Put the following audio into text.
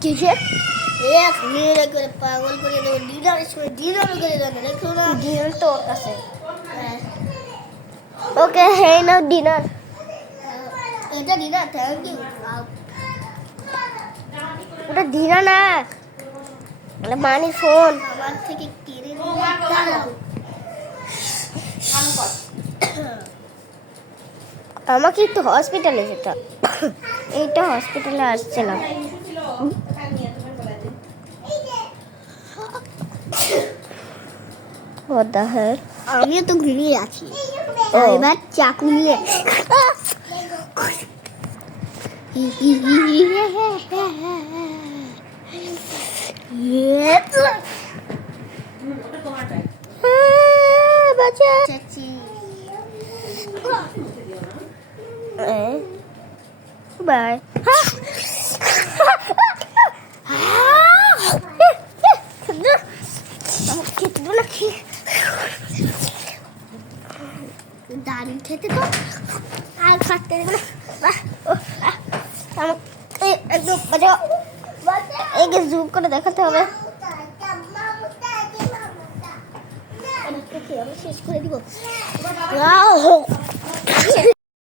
কিসের এক মেয়েরা করে পাগল করে দেবো ডিনারের সময় ডিনার করে দেবো দেখো না ডিনার তো ওর কাছে ওকে হ্যাঁ নাও ডিনার এটা ডিনার থ্যাংক ইউ ওটা ডিনার না ওটা মানির ফোন আমার থেকে কেড়ে নিয়ে দাঁড়াও আমাকে একটু হসপিটালে যেতে হবে। এইটা হসপিটালে আসছিলাম What the hell? আমিও তো ঘুমিয়ে আছি এবার চাকু নিয়ে বাচ্চা চাচি বাই দারুণ খেতে তো আর খাটতে দেবে না একদম বাঁচাও একে জুম করে দেখাতে হবে আমি শেষ করে দিব